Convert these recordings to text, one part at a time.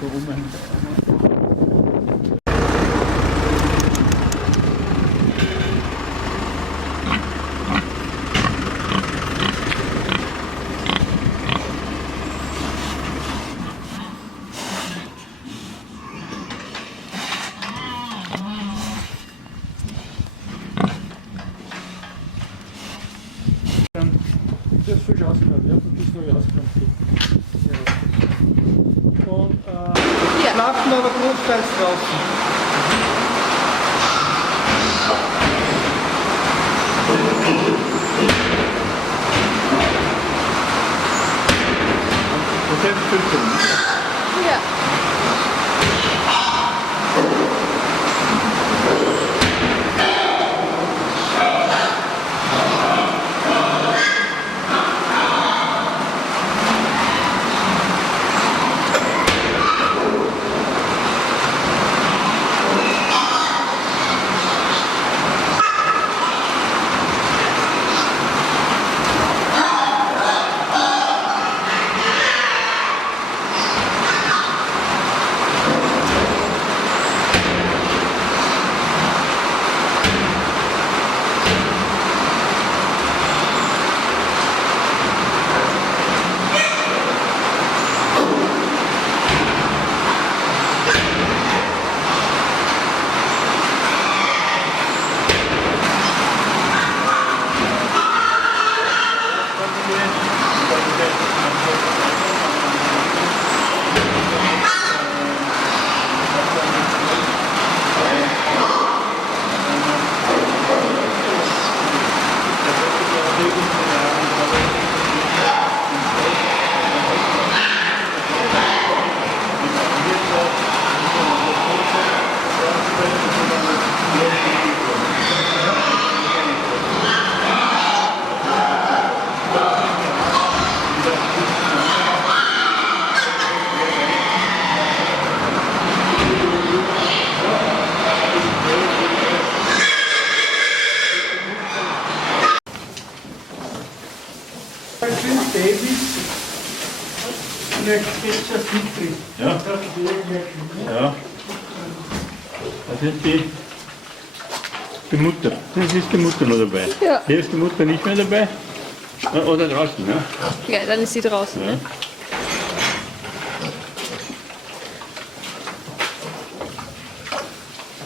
Das ist frisch ausgegangen, ja, das ist neu ausgegangen. Ja. Und Ja. schlafen aber großteils draußen. Das ist 15. Ja. Davis und Extra Siegfried. Ja. Ja. Das ist die Mutter. Das ist die Mutter noch dabei. Ja. Hier ist die Mutter nicht mehr dabei. Oder draußen, ne? Ja, dann ist sie draußen. Ja. Ne?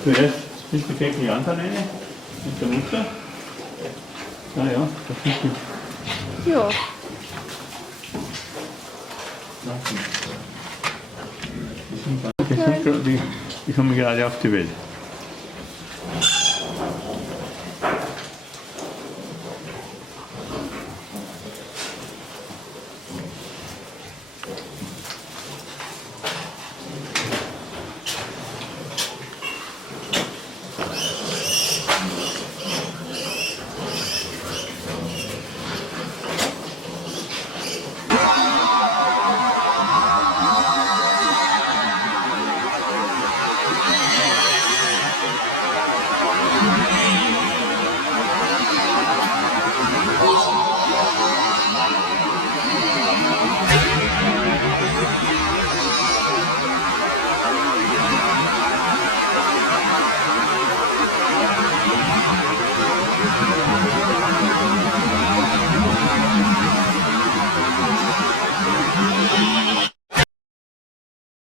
Zuerst ist die Keckel Anton eine mit der Mutter. Ah ja, das ist die. Ja. Die kommen gerade auf die Welt.